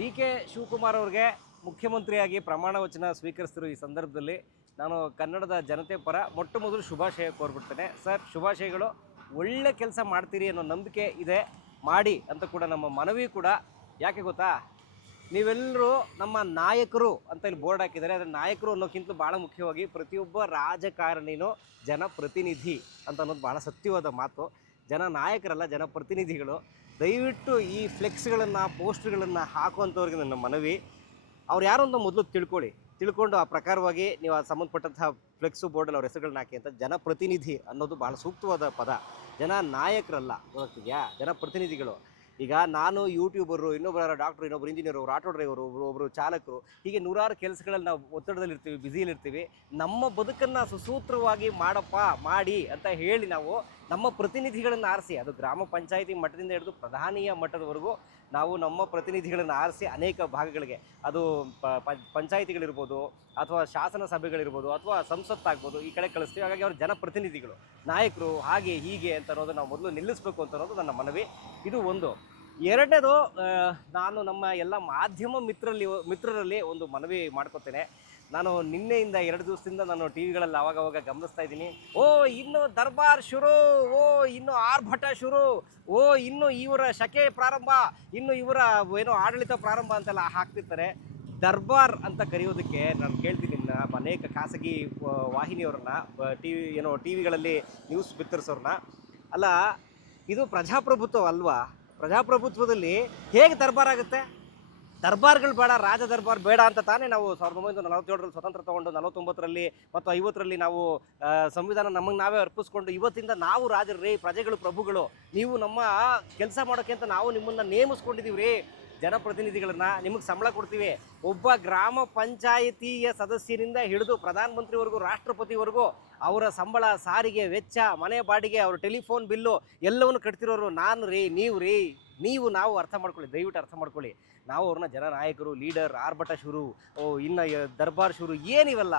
D K Shivakumar ಅವ್ರಿಗೆ ಮುಖ್ಯಮಂತ್ರಿಯಾಗಿ ಪ್ರಮಾಣ ವಚನ ಸ್ವೀಕರಿಸ್ತಿರೋ ಈ ಸಂದರ್ಭದಲ್ಲಿ ನಾನು ಕನ್ನಡದ ಜನತೆ ಪರ ಮೊಟ್ಟ ಮೊದಲು ಶುಭಾಶಯ ಕೋರ್ಬಿಡ್ತೇನೆ. ಸರ್, ಶುಭಾಶಯಗಳು. ಒಳ್ಳೆ ಕೆಲಸ ಮಾಡ್ತೀರಿ ಅನ್ನೋ ನಂಬಿಕೆ ಇದೆ, ಮಾಡಿ ಅಂತ ಕೂಡ ನಮ್ಮ ಮನವಿ ಕೂಡ. ಯಾಕೆ ಗೊತ್ತಾ, ನೀವೆಲ್ಲರೂ ನಮ್ಮ ನಾಯಕರು ಅಂತ ಇಲ್ಲಿ ಬೋರ್ಡ್ ಹಾಕಿದ್ದಾರೆ. ಅದರ ನಾಯಕರು ಅನ್ನೋಕ್ಕಿಂತ ಭಾಳ ಮುಖ್ಯವಾಗಿ ಪ್ರತಿಯೊಬ್ಬ ರಾಜಕಾರಣಿನೂ ಜನಪ್ರತಿನಿಧಿ ಅಂತ ಅನ್ನೋದು ಭಾಳ ಸತ್ಯವಾದ ಮಾತು. ಜನ ನಾಯಕರಲ್ಲ, ಜನಪ್ರತಿನಿಧಿಗಳು. ದಯವಿಟ್ಟು ಈ ಫ್ಲೆಕ್ಸ್ಗಳನ್ನು, ಪೋಸ್ಟ್ಗಳನ್ನು ಹಾಕುವಂಥವ್ರಿಗೆ ನನ್ನ ಮನವಿ, ಅವ್ರು ಯಾರು ಅಂತ ಮೊದಲು ತಿಳ್ಕೊಂಡು ಆ ಪ್ರಕಾರವಾಗಿ ನೀವು ಆ ಸಂಬಂಧಪಟ್ಟಂತಹ ಫ್ಲೆಕ್ಸು ಬೋರ್ಡಲ್ಲಿ ಅವ್ರ ಹೆಸರುಗಳನ್ನ ಹಾಕಿ ಅಂತ. ಜನಪ್ರತಿನಿಧಿ ಅನ್ನೋದು ಭಾಳ ಸೂಕ್ತವಾದ ಪದ. ಜನ ನಾಯಕರಲ್ಲ, ಗೊತ್ತಿದೆಯಾ, ಜನಪ್ರತಿನಿಧಿಗಳು. ಈಗ ನಾನು ಯೂಟ್ಯೂಬರು, ಇನ್ನೊಬ್ಬರು ಡಾಕ್ಟ್ರು, ಇನ್ನೊಬ್ರು ಇಂಜಿನಿಯರು, ಒಬ್ಬರು ಆಟೋ ಡ್ರೈವರು, ಒಬ್ಬರು ಚಾಲಕರು, ಹೀಗೆ ನೂರಾರು ಕೆಲಸಗಳಲ್ಲಿ ನಾವು ಒತ್ತಡದಲ್ಲಿರ್ತೀವಿ, ಬ್ಯುಸಿಯಲ್ಲಿರ್ತೀವಿ. ನಮ್ಮ ಬದುಕನ್ನು ಸುಸೂತ್ರವಾಗಿ ಮಾಡಪ್ಪ, ಮಾಡಿ ಅಂತ ಹೇಳಿ ನಾವು ನಮ್ಮ ಪ್ರತಿನಿಧಿಗಳನ್ನು ಆರಿಸಿ, ಅದು ಗ್ರಾಮ ಪಂಚಾಯಿತಿ ಮಟ್ಟದಿಂದ ಹಿಡಿದು ಪ್ರಧಾನಿಯ ಮಟ್ಟದವರೆಗೂ ನಾವು ನಮ್ಮ ಪ್ರತಿನಿಧಿಗಳನ್ನು ಆರಿಸಿ ಅನೇಕ ಭಾಗಗಳಿಗೆ, ಅದು ಪಂಚಾಯಿತಿಗಳಿರ್ಬೋದು ಅಥವಾ ಶಾಸನ ಸಭೆಗಳಿರ್ಬೋದು ಅಥವಾ ಸಂಸತ್ತಾಗ್ಬೋದು, ಈ ಕಡೆ ಕಳಿಸ್ತೀವಿ. ಹಾಗಾಗಿ ಅವರು ಜನಪ್ರತಿನಿಧಿಗಳು, ನಾಯಕರು, ಹಾಗೆ ಹೀಗೆ ಅಂತ ಅನ್ನೋದು ನಾವು ಮೊದಲು ನಿಲ್ಲಿಸಬೇಕು ಅಂತ ಅನ್ನೋದು ನನ್ನ ಮನವಿ. ಇದು ಒಂದು. ಎರಡನೇದು, ನಾನು ನಮ್ಮ ಎಲ್ಲ ಮಾಧ್ಯಮ ಮಿತ್ರರಲ್ಲಿ ಒಂದು ಮನವಿ ಮಾಡ್ಕೋತೇನೆ. ನಾನು ನಿನ್ನೆಯಿಂದ 2 ದಿವಸದಿಂದ ನಾನು ಟಿ ವಿಗಳಲ್ಲಿ ಅವಾಗವಾಗ ಗಮನಿಸ್ತಾ ಇದ್ದೀನಿ. ಇನ್ನು ದರ್ಬಾರ್ ಶುರು, ಇನ್ನು ಆರ್ಭಟ ಶುರು, ಇನ್ನು ಇವರ ಶಕೆ ಪ್ರಾರಂಭ, ಇನ್ನು ಇವರ ಏನೋ ಆಡಳಿತ ಪ್ರಾರಂಭ ಅಂತೆಲ್ಲ ಹಾಕ್ತಿರ್ತಾರೆ. ದರ್ಬಾರ್ ಅಂತ ಕರೆಯೋದಕ್ಕೆ ನಾನು ಕೇಳ್ತೀನಿ ಅನೇಕ ಖಾಸಗಿ ವಾಹಿನಿಯವ್ರನ್ನ, ಟಿ ವಿಗಳಲ್ಲಿ ನ್ಯೂಸ್ ಬಿತ್ತರಿಸೋರನ್ನ. ಅಲ್ಲ, ಇದು ಪ್ರಜಾಪ್ರಭುತ್ವ ಅಲ್ವಾ? ಪ್ರಜಾಪ್ರಭುತ್ವದಲ್ಲಿ ಹೇಗೆ ದರ್ಬಾರ್ ಆಗುತ್ತೆ? ದರ್ಬಾರ್ಗಳು ಬೇಡ, ರಾಜ ದರ್ಬಾರ್ ಬೇಡ ಅಂತ ತಾನೇ ನಾವು 1947ರಲ್ಲಿ ಸ್ವತಂತ್ರ ತೊಗೊಂಡು 49ರಲ್ಲಿ ಮತ್ತು 50ರಲ್ಲಿ ನಾವು ಸಂವಿಧಾನ ನಮಗೆ ನಾವೇ ಅರ್ಪಿಸ್ಕೊಂಡು ಇವತ್ತಿಂದ ನಾವು ರಾಜರು, ಪ್ರಜೆಗಳು ಪ್ರಭುಗಳು, ನೀವು ನಮ್ಮ ಕೆಲಸ ಮಾಡೋಕ್ಕೆ ಅಂತ ನಾವು ನಿಮ್ಮನ್ನು ನೇಮಿಸ್ಕೊಂಡಿದ್ದೀವಿ ರೀ, ಜನಪ್ರತಿನಿಧಿಗಳನ್ನ. ನಿಮಗೆ ಸಂಬಳ ಕೊಡ್ತೀವಿ. ಒಬ್ಬ ಗ್ರಾಮ ಪಂಚಾಯಿತಿಯ ಸದಸ್ಯರಿಂದ ಹಿಡಿದು ಪ್ರಧಾನಮಂತ್ರಿವರೆಗೂ, ರಾಷ್ಟ್ರಪತಿವರೆಗೂ ಅವರ ಸಂಬಳ, ಸಾರಿಗೆ ವೆಚ್ಚ, ಮನೆ ಬಾಡಿಗೆ, ಅವ್ರ ಟೆಲಿಫೋನ್ ಬಿಲ್ಲು ಎಲ್ಲವನ್ನು ಕಟ್ತಿರೋರು ನಾನು ರೀ, ನೀವು ನಾವು ಅರ್ಥ ಮಾಡ್ಕೊಳ್ಳಿ, ದಯವಿಟ್ಟು ಅರ್ಥ ಮಾಡ್ಕೊಳ್ಳಿ. ನಾವು ಅವ್ರನ್ನ ಜನನಾಯಕರು, ಲೀಡರ್, ಆರ್ಭಟ ಶುರು, ಇನ್ನು ದರ್ಬಾರ್ ಶುರು, ಏನಿವಲ್ಲ.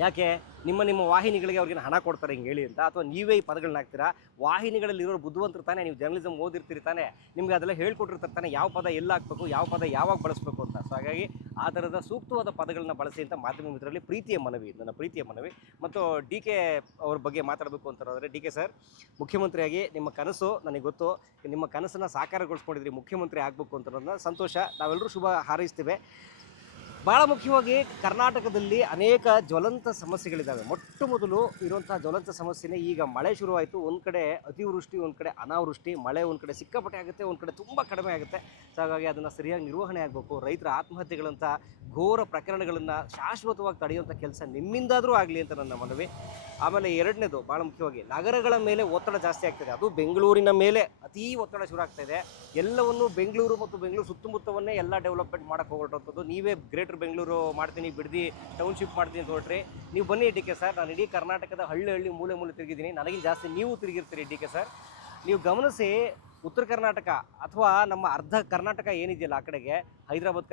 ಯಾಕೆ ನಿಮ್ಮ ವಾಹಿನಿಗಳಿಗೆ ಅವ್ರಿಗೆ ಹಣ ಕೊಡ್ತಾರೆ ಹಿಂಗೆ ಹೇಳಿ ಅಂತ? ಅಥವಾ ನೀವೇ ಈ ಪದಗಳನ್ನ ಹಾಕ್ತೀರಾ? ವಾಹಿನಿಗಳಲ್ಲಿರೋ ಬುದ್ಧಿವಂತರು ತಾನೇ, ನೀವು ಜರ್ನಲಿಸಮ್ ಓದಿರ್ತೀರಿ ತಾನೇ, ನಿಮ್ಗೆ ಅದೆಲ್ಲ ಹೇಳ್ಕೊಟ್ಟಿರ್ತಾರೆ ತಾನೇ, ಯಾವ ಪದ ಎಲ್ಲ ಹಾಕ್ಬೇಕು, ಯಾವ ಪದ ಯಾವಾಗ ಬಳಸಬೇಕು ಅಂತ. ಸೊ ಹಾಗಾಗಿ ಆ ಥರದ ಸೂಕ್ತವಾದ ಪದಗಳನ್ನ ಬಳಸಿ ಅಂತ ಮಾಧ್ಯಮ ಮಿತ್ರರಲ್ಲಿ ನನ್ನ ಪ್ರೀತಿಯ ಮನವಿ. ಮತ್ತು ಡಿ ಕೆ ಅವ್ರ ಬಗ್ಗೆ ಮಾತಾಡಬೇಕು ಅಂತ ಹೇಳಿದ್ರೆ, ಡಿ ಕೆ ಸರ್, ಮುಖ್ಯಮಂತ್ರಿಯಾಗಿ ನಿಮ್ಮ ಕನಸು ನನಗೆ ಗೊತ್ತು. ನಿಮ್ಮ ಕನಸನ್ನು ಸಾಕಾರಗೊಳಿಸ್ಕೊಂಡಿದ್ರಿ, ಮುಖ್ಯಮಂತ್ರಿ ಆಗಬೇಕು ಅಂತ ಅನ್ನೋದನ್ನ ಸಂತೋಷ. ನಾವೆಲ್ಲರೂ ಶುಭ ಹಾರೈಸ್ತೇವೆ. ಭಾಳ ಮುಖ್ಯವಾಗಿ ಕರ್ನಾಟಕದಲ್ಲಿ ಅನೇಕ ಜ್ವಲಂತ ಸಮಸ್ಯೆಗಳಿದ್ದಾವೆ. ಮೊಟ್ಟ ಮೊದಲು ಇರುವಂಥ ಜ್ವಲಂತ ಸಮಸ್ಯೆನೇ ಈಗ ಮಳೆ ಶುರುವಾಯಿತು. ಒಂದು ಕಡೆ ಅತಿವೃಷ್ಟಿ, ಒಂದು ಕಡೆ ಅನಾವೃಷ್ಟಿ. ಮಳೆ ಒಂದು ಕಡೆ ಸಿಕ್ಕಾಪಟ್ಟೆ ಆಗುತ್ತೆ, ಒಂದು ಕಡೆ ತುಂಬ ಕಡಿಮೆ ಆಗುತ್ತೆ. ಸೊ ಹಾಗಾಗಿ ಅದನ್ನು ಸರಿಯಾಗಿ ನಿರ್ವಹಣೆ ಆಗಬೇಕು. ರೈತರ ಆತ್ಮಹತ್ಯೆಗಳಂಥ ಘೋರ ಪ್ರಕರಣಗಳನ್ನು ಶಾಶ್ವತವಾಗಿ ತಡೆಯುವಂಥ ಕೆಲಸ ನಿಮ್ಮಿಂದಾದರೂ ಆಗಲಿ ಅಂತ ನನ್ನ ಮನವಿ. ಆಮೇಲೆ ಎರಡನೇದು, ಭಾಳ ಮುಖ್ಯವಾಗಿ ನಗರಗಳ ಮೇಲೆ ಒತ್ತಡ ಜಾಸ್ತಿ ಆಗ್ತದೆ. ಅದು ಬೆಂಗಳೂರಿನ ಮೇಲೆ ಅತೀ ಒತ್ತಡ ಶುರು ಆಗ್ತಾಯಿದೆ. ಎಲ್ಲವನ್ನೂ ಬೆಂಗಳೂರು ಮತ್ತು ಬೆಂಗಳೂರು ಸುತ್ತಮುತ್ತವನ್ನೇ ಎಲ್ಲ ಡೆವಲಪ್ಮೆಂಟ್ ಮಾಡೋಕ್ಕೆ ಹೊರಟಂಥದ್ದು. ನೀವೇ ಗ್ರೇಟರ್ ಬೆಂಗಳೂರು ಮಾಡ್ತೀನಿ, ಬಿಡದಿ ಟೌನ್ಶಿಪ್ ಮಾಡ್ತೀನಿ ಅಂತ ಹೊರಟ್ರಿ. ನೀವು ಬನ್ನಿ ಡಿ ಕೆ ಸರ್, ನಾನು ಇಡೀ ಕರ್ನಾಟಕದ ಹಳ್ಳಿ ಮೂಲೆ ತಿರುಗಿದ್ದೀನಿ. ನನಗಿಂತ ಜಾಸ್ತಿ ನೀವು ತಿರುಗಿರ್ತೀರಿ ಡಿ ಕೆ ಸರ್. ನೀವು ಗಮನಿಸಿ, ಉತ್ತರ ಕರ್ನಾಟಕ ಅಥವಾ ನಮ್ಮ ಅರ್ಧ ಕರ್ನಾಟಕ ಏನಿದೆಯಲ್ಲ, ಆ ಕಡೆಗೆ ಹೈದರಾಬಾದ್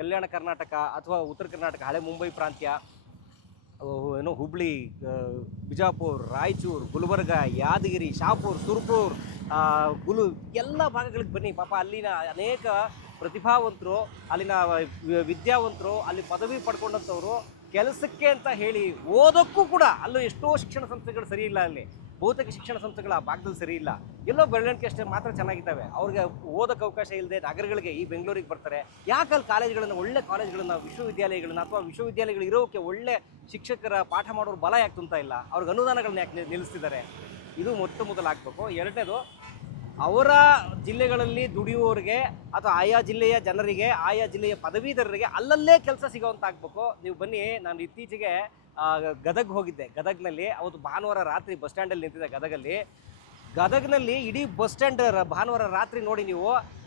ಕಲ್ಯಾಣ ಕರ್ನಾಟಕ ಅಥವಾ ಉತ್ತರ ಕರ್ನಾಟಕ, ಹಳೆ ಮುಂಬೈ ಪ್ರಾಂತ್ಯ, ಹುಬ್ಳಿ, ಬಿಜಾಪುರ, ರಾಯಚೂರು, ಗುಲ್ಬರ್ಗ, ಯಾದಗಿರಿ, ಶಾಪುರ್, ಸುರ್ಪುರ್, ಎಲ್ಲ ಭಾಗಗಳಿಗೆ ಬನ್ನಿ. ಪಾಪ ಅಲ್ಲಿನ ಅನೇಕ ಪ್ರತಿಭಾವಂತರು, ಅಲ್ಲಿನ ವಿದ್ಯಾವಂತರು, ಅಲ್ಲಿ ಪದವಿ ಪಡ್ಕೊಂಡಂಥವ್ರು ಕೆಲಸಕ್ಕೆ ಅಂತ ಹೇಳಿ ಓದೋಕ್ಕೂ ಕೂಡ ಅಲ್ಲೂ ಎಷ್ಟೋ ಶಿಕ್ಷಣ ಸಂಸ್ಥೆಗಳು ಸರಿ ಇಲ್ಲ. ಅಲ್ಲಿ ಬಹುತೇಕ ಶಿಕ್ಷಣ ಸಂಸ್ಥೆಗಳು ಆ ಭಾಗದಲ್ಲಿ ಸರಿ ಇಲ್ಲ. ಎಲ್ಲೋ ಬೆಳವಣಿಗೆ ಅಷ್ಟೇ ಮಾತ್ರ ಚೆನ್ನಾಗಿದ್ದಾವೆ. ಅವ್ರಿಗೆ ಓದೋಕ್ಕೆ ಅವಕಾಶ ಇಲ್ಲದೆ ನಗರಗಳಿಗೆ, ಈ ಬೆಂಗಳೂರಿಗೆ ಬರ್ತಾರೆ. ಯಾಕಲ್ಲಿ ಕಾಲೇಜ್ಗಳನ್ನು, ಒಳ್ಳೆ ಕಾಲೇಜ್ಗಳನ್ನು, ವಿಶ್ವವಿದ್ಯಾಲಯಗಳನ್ನ, ಅಥವಾ ವಿಶ್ವವಿದ್ಯಾಲಯಗಳು ಇರೋಕ್ಕೆ ಒಳ್ಳೆ ಶಿಕ್ಷಕರ ಪಾಠ ಮಾಡೋರು ಬಲ ಯಾಕೆ ತುಂಬ್ತಾ ಇಲ್ಲ? ಅವ್ರಿಗೆ ಅನುದಾನಗಳನ್ನ ಯಾಕೆ ನಿಲ್ಲಿಸ್ತಿದ್ದಾರೆ? ಇದು ಮೊಟ್ಟ ಮೊದಲು ಆಗಬೇಕು. ಎರಡನೇದು, ಅವರ ಜಿಲ್ಲೆಗಳಲ್ಲಿ ದುಡಿಯುವವರಿಗೆ ಅಥವಾ ಆಯಾ ಜಿಲ್ಲೆಯ ಜನರಿಗೆ, ಆಯಾ ಜಿಲ್ಲೆಯ ಪದವೀಧರರಿಗೆ ಅಲ್ಲಲ್ಲೇ ಕೆಲಸ ಸಿಗೋವಂತ ಆಗಬೇಕು. ನೀವು ಬನ್ನಿ, ನಾನು ಇತ್ತೀಚೆಗೆ ಗದಗ್ ಹೋಗಿದ್ದೆ. ಗದಗ್ನಲ್ಲಿ ಅವತ್ತು ಭಾನುವಾರ ರಾತ್ರಿ ಬಸ್ ಸ್ಟ್ಯಾಂಡಲ್ಲಿ ನಿಂತಿದ್ದೆ. ಗದಗ್ನಲ್ಲಿ ಇಡೀ ಬಸ್ ಸ್ಟ್ಯಾಂಡ್ ಭಾನುವಾರ ರಾತ್ರಿ ನೋಡಿ,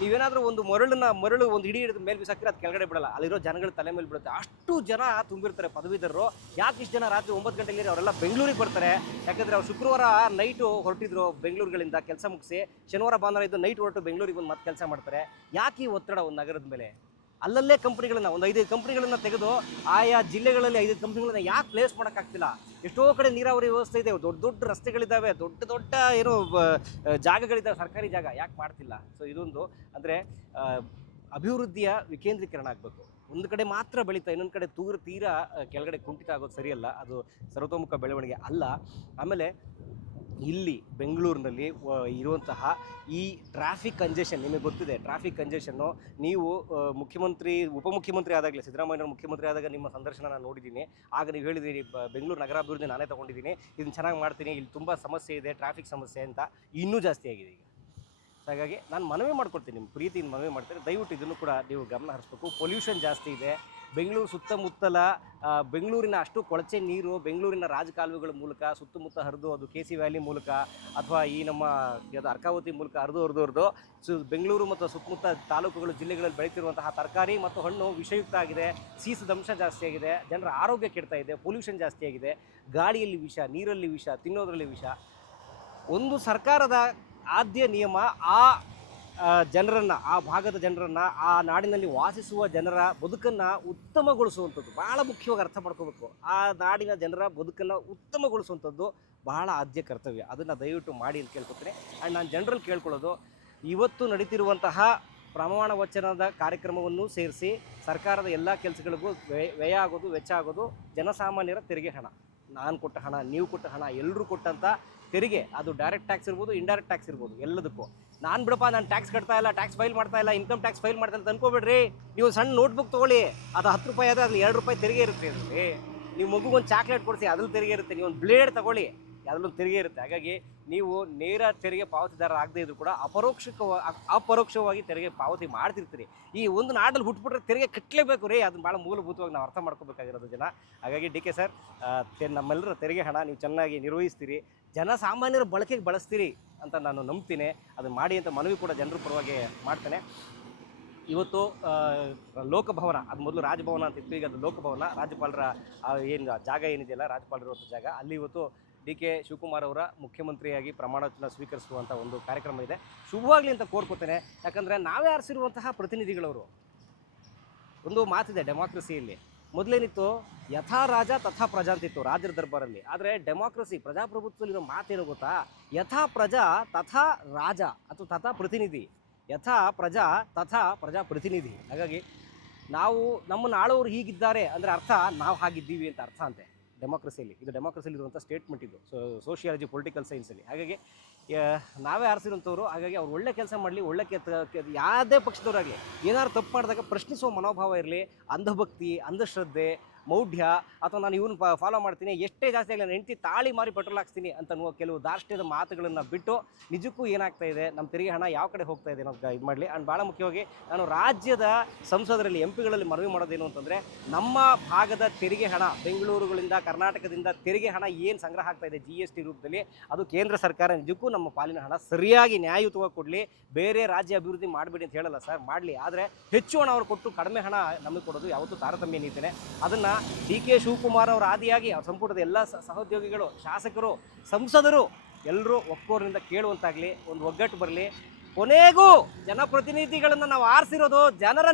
ನೀವೇನಾದರೂ ಒಂದು ಮರಳು ಒಂದು ಇಡೀ ಮೇಲೆ ಬಿಸಾಕಿದ್ರೆ ಅದು ಕೆಳಗಡೆ ಬಿಡಲ್ಲ, ಅಲ್ಲಿರೋ ಜನಗಳ ತಲೆ ಮೇಲೆ ಬಿಡುತ್ತೆ. ಅಷ್ಟು ಜನ ತುಂಬಿರ್ತಾರೆ ಪದವೀಧರರು. ಯಾಕೆ ಇಷ್ಟು ಜನ ರಾತ್ರಿ 9 ಗಂಟೆಗೆ ಅವರೆಲ್ಲ ಬೆಂಗಳೂರಿಗೆ ಬರ್ತಾರೆ? ಯಾಕಂದರೆ ಅವ್ರು ಶುಕ್ರವಾರ ನೈಟು ಹೊರಟಿದ್ರು ಬೆಂಗಳೂರುಗಳಿಂದ ಕೆಲಸ ಮುಗಿಸಿ, ಶನಿವಾರ ಭಾನುವಾರ ಇದ್ದು ನೈಟ್ ಹೊರಟು ಬೆಂಗಳೂರಿಗೆ ಬಂದು ಮತ್ತೆ ಕೆಲಸ ಮಾಡ್ತಾರೆ. ಯಾಕೆ ಈ ಒತ್ತಡ ಒಂದು ನಗರದ ಮೇಲೆ? ಅಲ್ಲಲ್ಲೇ ಕಂಪ್ನಿಗಳನ್ನ ಒಂದು 5 ಕಂಪ್ನಿಗಳನ್ನ ತೆಗೆದು ಆಯಾ ಜಿಲ್ಲೆಗಳಲ್ಲಿ 5 ಕಂಪ್ನಿಗಳನ್ನ ಯಾಕೆ ಪ್ಲೇಸ್ ಮಾಡೋಕ್ಕಾಗ್ತಿಲ್ಲ? ಎಷ್ಟೋ ಕಡೆ ನೀರಾವರಿ ವ್ಯವಸ್ಥೆ ಇದೆ, ದೊಡ್ಡ ದೊಡ್ಡ ರಸ್ತೆಗಳಿದ್ದಾವೆ, ದೊಡ್ಡ ದೊಡ್ಡ ಏನೋ ಜಾಗಗಳಿದ್ದಾವೆ, ಸರ್ಕಾರಿ ಜಾಗ, ಯಾಕೆ ಮಾಡ್ತಿಲ್ಲ? ಸೊ ಇದೊಂದು ಅಂದರೆ ಅಭಿವೃದ್ಧಿಯ ವಿಕೇಂದ್ರೀಕರಣ ಆಗಬೇಕು. ಒಂದು ಕಡೆ ಮಾತ್ರ ಬೆಳೀತಾ ಇನ್ನೊಂದು ಕಡೆ ತೀರಾ ಕೆಳಗಡೆ ಕುಂಠಿತ ಆಗೋದು ಸರಿಯಲ್ಲ, ಅದು ಸರ್ವತೋಮುಖ ಬೆಳವಣಿಗೆ ಅಲ್ಲ. ಆಮೇಲೆ ಇಲ್ಲಿ ಬೆಂಗಳೂರಿನಲ್ಲಿ ಇರುವಂತಹ ಈ ಟ್ರಾಫಿಕ್ ಕಂಜೆಷನ್ ನಿಮಗೆ ಗೊತ್ತಿದೆ. ಟ್ರಾಫಿಕ್ ಕಂಜೆಷನ್ನು ನೀವು ಮುಖ್ಯಮಂತ್ರಿ ಉಪಮುಖ್ಯಮಂತ್ರಿ ಆದಾಗಲೇ ಸಿದ್ದರಾಮಯ್ಯನವರು ಮುಖ್ಯಮಂತ್ರಿ ಆದಾಗ ನಿಮ್ಮ ಸಂದರ್ಶನ ನಾನು ನೋಡಿದ್ದೀನಿ. ಆಗ ನೀವು ಹೇಳಿದ್ದೀರಿ ಬೆಂಗಳೂರು ನಗರಾಭಿವೃದ್ಧಿ ನಾನೇ ತೊಗೊಂಡಿದ್ದೀನಿ, ಇದನ್ನು ಚೆನ್ನಾಗಿ ಮಾಡ್ತೀನಿ, ಇಲ್ಲಿ ತುಂಬ ಸಮಸ್ಯೆ ಇದೆ, ಟ್ರಾಫಿಕ್ ಸಮಸ್ಯೆ ಅಂತ. ಇನ್ನೂ ಜಾಸ್ತಿ ಆಗಿದೆ ಈಗ. ಹಾಗಾಗಿ ನಾನು ಮನವಿ ಮಾಡ್ಕೊಡ್ತೀನಿ, ನಿಮ್ಮ ಪ್ರೀತಿಯಿಂದ ಮನವಿ ಮಾಡ್ತೀನಿ, ದಯವಿಟ್ಟು ಇದನ್ನು ಕೂಡ ನೀವು ಗಮನ ಹರಿಸ್ಬೇಕು. ಪೊಲ್ಯೂಷನ್ ಜಾಸ್ತಿ ಇದೆ ಬೆಂಗಳೂರು ಸುತ್ತಮುತ್ತಲ. ಬೆಂಗಳೂರಿನ ಅಷ್ಟು ಕೊಳಚೆ ನೀರು ಬೆಂಗಳೂರಿನ ರಾಜಕಾಲುವೆಗಳ ಮೂಲಕ ಸುತ್ತಮುತ್ತ ಹರಿದು, ಅದು ಕೆ ಸಿ ವ್ಯಾಲಿ ಮೂಲಕ ಅಥವಾ ಈ ನಮ್ಮ ಅರ್ಕಾವತಿ ಮೂಲಕ ಹರಿದು ಬೆಂಗಳೂರು ಮತ್ತು ಸುತ್ತಮುತ್ತ ತಾಲೂಕುಗಳು ಜಿಲ್ಲೆಗಳಲ್ಲಿ ಬೆಳೀತಿರುವಂತಹ ತರಕಾರಿ ಮತ್ತು ಹಣ್ಣು ವಿಷಯುಕ್ತ ಆಗಿದೆ, ಸೀಸದಂಶ ಜಾಸ್ತಿ ಆಗಿದೆ, ಜನರ ಆರೋಗ್ಯ ಕೆಡ್ತಾ ಇದೆ, ಪೊಲ್ಯೂಷನ್ ಜಾಸ್ತಿ ಆಗಿದೆ, ಗಾಳಿಯಲ್ಲಿ ವಿಷ, ನೀರಲ್ಲಿ ವಿಷ, ತಿನ್ನೋದ್ರಲ್ಲಿ ವಿಷ. ಒಂದು ಸರ್ಕಾರದ ಆದ್ಯ ನಿಯಮ ಆ ಜನರನ್ನು, ಆ ಭಾಗದ ಜನರನ್ನು, ಆ ನಾಡಿನಲ್ಲಿ ವಾಸಿಸುವ ಜನರ ಬದುಕನ್ನು ಉತ್ತಮಗೊಳಿಸುವಂಥದ್ದು ಬಹಳ ಮುಖ್ಯವಾಗಿ ಅರ್ಥ ಮಾಡ್ಕೋಬೇಕು. ಆ ನಾಡಿನ ಜನರ ಬದುಕನ್ನು ಉತ್ತಮಗೊಳಿಸುವಂಥದ್ದು ಬಹಳ ಆದ್ಯ ಕರ್ತವ್ಯ. ಅದನ್ನು ದಯವಿಟ್ಟು ಮಾಡಿ ಅಂತ ಕೇಳ್ಕೊತೀನಿ. ಆ್ಯಂಡ್ ನಾನು ಜನರಲ್ಲಿ ಕೇಳ್ಕೊಳ್ಳೋದು, ಇವತ್ತು ನಡೀತಿರುವಂತಹ ಪ್ರಮಾಣ ವಚನದ ಕಾರ್ಯಕ್ರಮವನ್ನು ಸೇರಿಸಿ ಸರ್ಕಾರದ ಎಲ್ಲ ಕೆಲಸಗಳಿಗೂ ವ್ಯಯ ಆಗೋದು, ವೆಚ್ಚ ಆಗೋದು ಜನಸಾಮಾನ್ಯರ ತೆರಿಗೆ ಹಣ. ನಾನು ಕೊಟ್ಟ ಹಣ, ನೀವು ಕೊಟ್ಟ ಹಣ, ಎಲ್ಲರೂ ಕೊಟ್ಟಂಥ ತೆರಿಗೆ, ಅದು ಡೈರೆಕ್ಟ್ ಟ್ಯಾಕ್ಸ್ ಇರ್ಬೋದು, ಇಂಡೈರೆಕ್ಟ್ ಟ್ಯಾಕ್ಸ್ ಇರ್ಬೋದು, ಎಲ್ಲದಕ್ಕೂ. ನಾನು ಬಿಡಪ್ಪ, ನಾನು ಟ್ಯಾಕ್ಸ್ ಕಟ್ತಾ ಇಲ್ಲ, ಟ್ಯಾಕ್ಸ್ ಫೈಲ್ ಮಾಡ್ತಾ ಇಲ್ಲ, ಇನ್ಕಮ್ ಟ್ಯಾಕ್ಸ್ ಫೈಲ್ ಮಾಡ್ತಾ ಇಲ್ಲ ಅನ್ಕೋಬೇಡ್ರಿ. ನೀವು ಸಣ್ಣ ನೋಟ್ಬುಕ್ ತೊಗೊಳ್ಳಿ, ಅದು 10 ರೂಪಾಯಿ ಆದರೆ ಅದ್ರಲ್ಲಿ 2 ರೂಪಾಯಿ ತೆರಿಗೆ ಇರುತ್ತೆ. ಅದರಲ್ಲಿ ನೀವು ಮಗುಗೊಂದು ಚಾಕ್ಲೇಟ್ ಕೊಡಿಸಿ, ಅದ್ರಲ್ಲಿ ತೆರಿಗೆ ಇರುತ್ತೆ. ನೀವು ಒಂದು ಬ್ಲೇಡ್ ತಗೊಳ್ಳಿ, ಅದರಲ್ಲೊಂದು ತೆರಿಗೆ ಇರುತ್ತೆ. ಹಾಗಾಗಿ ನೀವು ನೇರ ತೆರಿಗೆ ಪಾವತಿದಾರ ಆಗದೇ ಇದ್ರೂ ಕೂಡ ಅಪರೋಕ್ಷವಾಗಿ ತೆರಿಗೆ ಪಾವತಿ ಮಾಡ್ತಿರ್ತೀರಿ. ಈ ಒಂದು ನಾಡಲ್ಲಿ ಹುಟ್ಬಿಟ್ರೆ ತೆರಿಗೆ ಕಟ್ಟಲೇಬೇಕು ರೀ, ಅದನ್ನ ಭಾಳ ಮೂಲಭೂತವಾಗಿ ನಾವು ಅರ್ಥ ಮಾಡ್ಕೋಬೇಕಾಗಿರೋದು ಜನ. ಹಾಗಾಗಿ ಡಿ ಕೆ ಸರ್, ನಮ್ಮೆಲ್ಲರ ತೆರಿಗೆ ಹಣ ನೀವು ಚೆನ್ನಾಗಿ ನಿರ್ವಹಿಸ್ತೀರಿ, ಜನಸಾಮಾನ್ಯರ ಬಳಕೆಗೆ ಬಳಸ್ತೀರಿ ಅಂತ ನಾನು ನಂಬ್ತೀನಿ. ಅದನ್ನು ಮಾಡಿ ಅಂತ ಮನವಿ ಕೂಡ ಜನರ ಪರವಾಗಿ ಮಾಡ್ತೇನೆ. ಇವತ್ತು ಲೋಕಭವನ, ಅದು ಮೊದಲು ರಾಜಭವನ ಅಂತ ಇತ್ತು, ಈಗ ಅದು ಲೋಕಭವನ, ರಾಜ್ಯಪಾಲರ ಏನು ಜಾಗ ಏನಿದೆಯಲ್ಲ, ರಾಜ್ಯಪಾಲರಿರುವಂಥ ಜಾಗ, ಅಲ್ಲಿ ಇವತ್ತು ಡಿ ಕೆ ಶಿವಕುಮಾರ್ ಅವರ ಮುಖ್ಯಮಂತ್ರಿಯಾಗಿ ಪ್ರಮಾಣವಚನ ಸ್ವೀಕರಿಸುವಂಥ ಒಂದು ಕಾರ್ಯಕ್ರಮ ಇದೆ. ಶುಭವಾಗಲಿ ಅಂತ ಕೋರ್ಕೋತೇನೆ. ಯಾಕಂದರೆ ನಾವೇ ಆರಿಸಿರುವಂತಹ ಪ್ರತಿನಿಧಿಗಳವರು. ಒಂದು ಮಾತಿದೆ ಡೆಮಾಕ್ರಸಿಯಲ್ಲಿ, ಮೊದಲೇನಿತ್ತು, ಯಥಾ ರಾಜ ತಥಾ ಪ್ರಜಾ ಅಂತಿತ್ತು ರಾಜರ ದರ್ಬಾರಲ್ಲಿ. ಆದರೆ ಡೆಮಾಕ್ರಸಿ, ಪ್ರಜಾಪ್ರಭುತ್ವದಲ್ಲಿರೋ ಮಾತೇನು ಗೊತ್ತಾ? ಯಥಾ ಪ್ರಜಾ ತಥಾ ರಾಜ ಅಥವಾ ತಥಾ ಪ್ರತಿನಿಧಿ, ಯಥಾ ಪ್ರಜಾ ತಥಾ ಪ್ರಜಾಪ್ರತಿನಿಧಿ. ಹಾಗಾಗಿ ನಾವು ನಮ್ಮನ್ನು ಆಳೋರು ಹೀಗಿದ್ದಾರೆ ಅಂದರೆ ಅರ್ಥ ನಾವು ಹಾಗಿದ್ದೀವಿ ಅಂತ ಅರ್ಥ ಅಂತೆ ಡೆಮಾಕ್ರಸಿಯಲ್ಲಿ. ಇದು ಡೆಮಾಕ್ರಸಿಯಲ್ಲಿ ಇರುವಂಥ ಸ್ಟೇಟ್ಮೆಂಟ್ ಇದು, ಸೋಷಿಯಾಲಜಿ ಪೊಲಿಟಿಕಲ್ ಸೈನ್ಸಲ್ಲಿ. ಹಾಗಾಗಿ ನಾವೇ ಆರಿಸಿರೋಂಥವ್ರು. ಹಾಗಾಗಿ ಅವ್ರು ಒಳ್ಳೆ ಕೆಲಸ ಮಾಡಲಿ, ಒಳ್ಳೆ ಯಾವುದೇ ಪಕ್ಷದವರಾಗಲಿ ಏನಾದ್ರು ತಪ್ಪು ಮಾಡಿದಾಗ ಪ್ರಶ್ನಿಸುವ ಮನೋಭಾವ ಇರಲಿ. ಅಂಧಭಕ್ತಿ, ಅಂಧಶ್ರದ್ಧೆ, ಮೌಢ್ಯ, ಅಥವಾ ನಾನು ಇವನು ಫಾಲೋ ಮಾಡ್ತೀನಿ, ಎಷ್ಟೇ ಜಾಸ್ತಿ ಆಗಲಿ ನಾನು ಹೆಂಡತಿ ತಾಳಿ ಮಾರಿ ಪೆಟ್ರೋಲ್ ಹಾಕ್ತೀನಿ ಅಂತನ್ನುವ ಕೆಲವು ದಾರ್ಷ್ಟ್ಯದ ಮಾತುಗಳನ್ನು ಬಿಟ್ಟು ನಿಜಕ್ಕೂ ಏನಾಗ್ತಾ ಇದೆ, ನಮ್ಮ ತೆರಿಗೆ ಹಣ ಯಾವ ಕಡೆ ಹೋಗ್ತಾ ಇದೆ ಅನ್ನೋದು ಇದು ಮಾಡಲಿ. ಆ್ಯಂಡ್ ಭಾಳ ಮುಖ್ಯವಾಗಿ ನಾನು ರಾಜ್ಯದ ಸಂಸದರಲ್ಲಿ, ಎಂ ಪಿಗಳಲ್ಲಿ ಮನವಿ ಮಾಡೋದೇನು ಅಂತಂದರೆ, ನಮ್ಮ ಭಾಗದ ತೆರಿಗೆ ಹಣ, ಬೆಂಗಳೂರುಗಳಿಂದ, ಕರ್ನಾಟಕದಿಂದ ತೆರಿಗೆ ಹಣ ಏನು ಸಂಗ್ರಹ ಆಗ್ತಾ ಇದೆ GST ರೂಪದಲ್ಲಿ, ಅದು ಕೇಂದ್ರ ಸರ್ಕಾರ ನಿಜಕ್ಕೂ ನಮ್ಮ ಪಾಲಿನ ಹಣ ಸರಿಯಾಗಿ ನ್ಯಾಯಯುತವಾಗಿ ಕೊಡಲಿ. ಬೇರೆ ರಾಜ್ಯ ಅಭಿವೃದ್ಧಿ ಮಾಡಬೇಡಿ ಅಂತ ಹೇಳಲ್ಲ ಸರ್, ಮಾಡಲಿ. ಆದರೆ ಹೆಚ್ಚು ಹಣ ಅವ್ರು ಕೊಟ್ಟು ಕಡಿಮೆ ಹಣ ನಮಗೆ ಕೊಡೋದು ಯಾವತ್ತೂ ತಾರತಮ್ಯ ನೀತಿನೇ. ಅದನ್ನು ಡಿ ಕೆ ಶಿವಕುಮಾರ್ ಅವರ ಆದಿಯಾಗಿ ಅವ್ರ ಸಂಪುಟದ ಎಲ್ಲ ಸಹೋದ್ಯೋಗಿಗಳು, ಶಾಸಕರು, ಸಂಸದರು ಎಲ್ಲರೂ ಒಕ್ಕೋರಿನಿಂದ ಕೇಳುವಂತಾಗಲಿ, ಒಂದು ಒಗ್ಗಟ್ಟು ಬರಲಿ. ಕೊನೆಗೂ ಜನಪ್ರತಿನಿಧಿಗಳನ್ನು ನಾವು ಆರಿಸಿರೋದು ಜನರ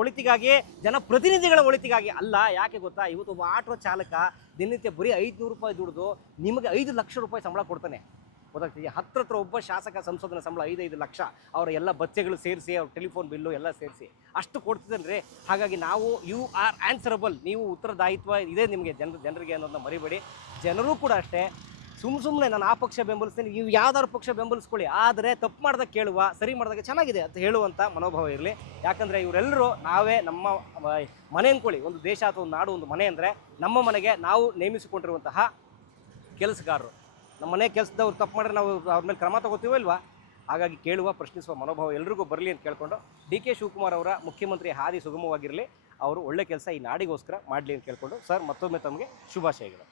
ಒಳಿತಿಗಾಗಿ, ಜನಪ್ರತಿನಿಧಿಗಳ ಒಳಿತಿಗಾಗಿ ಅಲ್ಲ. ಯಾಕೆ ಗೊತ್ತಾ? ಇವತ್ತು ಒಬ್ಬ ಆಟೋ ಚಾಲಕ ದಿನನಿತ್ಯ ಬರೀ 500 ರೂಪಾಯಿ ದುಡಿದು ನಿಮಗೆ 5 ಲಕ್ಷ ರೂಪಾಯಿ ಸಂಬಳ ಕೊಡ್ತಾನೆ. ಗೊತ್ತಾಗ್ತಿದೆ? ಹತ್ರ ಒಬ್ಬ ಶಾಸಕ, ಸಂಸದನ ಸಂಬಳ 5 ಲಕ್ಷ, ಅವರ ಎಲ್ಲ ಬಚ್ಚೆಗಳು ಸೇರಿಸಿ, ಅವ್ರ ಟೆಲಿಫೋನ್ ಬಿಲ್ಲು ಎಲ್ಲ ಸೇರಿಸಿ ಅಷ್ಟು ಕೊಡ್ತಿದ್ದಾನೆ. ಹಾಗಾಗಿ ನಾವು ಯು ಆರ್ ಆನ್ಸರಬಲ್, ನೀವು ಉತ್ತರದಾಯಿತ್ವ ಇದೆ ನಿಮಗೆ, ಜನರಿಗೆ ಅನ್ನೋದನ್ನ ಮರಿಬೇಡಿ. ಜನರೂ ಕೂಡ ಅಷ್ಟೇ, ಸುಮ್ಮನೆ ನಾನು ಆ ಪಕ್ಷ ಬೆಂಬಲಿಸ್ತೀನಿ, ನೀವು ಯಾವ್ದಾದ್ರು ಪಕ್ಷ ಬೆಂಬಲಿಸ್ಕೊಳ್ಳಿ, ಆದರೆ ತಪ್ಪು ಮಾಡಿದಾಗ ಕೇಳುವ, ಸರಿ ಮಾಡಿದಾಗ ಚೆನ್ನಾಗಿದೆ ಅಂತ ಹೇಳುವಂಥ ಮನೋಭಾವ ಇರಲಿ. ಯಾಕಂದರೆ ಇವರೆಲ್ಲರೂ ನಾವೇ ನಮ್ಮ ಮನೆ ಅಂದ್ಕೊಳ್ಳಿ, ಒಂದು ದೇಶ ಅಥವಾ ಒಂದು ನಾಡು ಒಂದು ಮನೆ ಅಂದರೆ ನಮ್ಮ ಮನೆಗೆ ನಾವು ನೇಮಿಸಿಕೊಂಡಿರುವಂತಹ ಕೆಲಸಗಾರರು. ನಮ್ಮ ಮನೆ ಕೆಲಸದವ್ರು ತಪ್ಪು ಮಾಡಿದ್ರೆ ನಾವು ಅವ್ರ ಮೇಲೆ ಕ್ರಮ ತಗೋತೀವೋ ಇಲ್ವಾ? ಹಾಗಾಗಿ ಕೇಳುವ, ಪ್ರಶ್ನಿಸುವ ಮನೋಭಾವ ಎಲ್ರಿಗೂ ಬರಲಿ ಅಂತ ಕೇಳ್ಕೊಂಡು, ಡಿ ಕೆ ಶಿವಕುಮಾರ್ ಅವರ ಮುಖ್ಯಮಂತ್ರಿ ಹಾದಿ ಸುಗಮವಾಗಿರಲಿ, ಅವರು ಒಳ್ಳೆ ಕೆಲಸ ಈ ನಾಡಿಗೋಸ್ಕರ ಮಾಡಲಿ ಅಂತ ಕೇಳ್ಕೊಂಡು, ಸರ್ ಮತ್ತೊಮ್ಮೆ ತಮಗೆ ಶುಭಾಶಯಗಳು.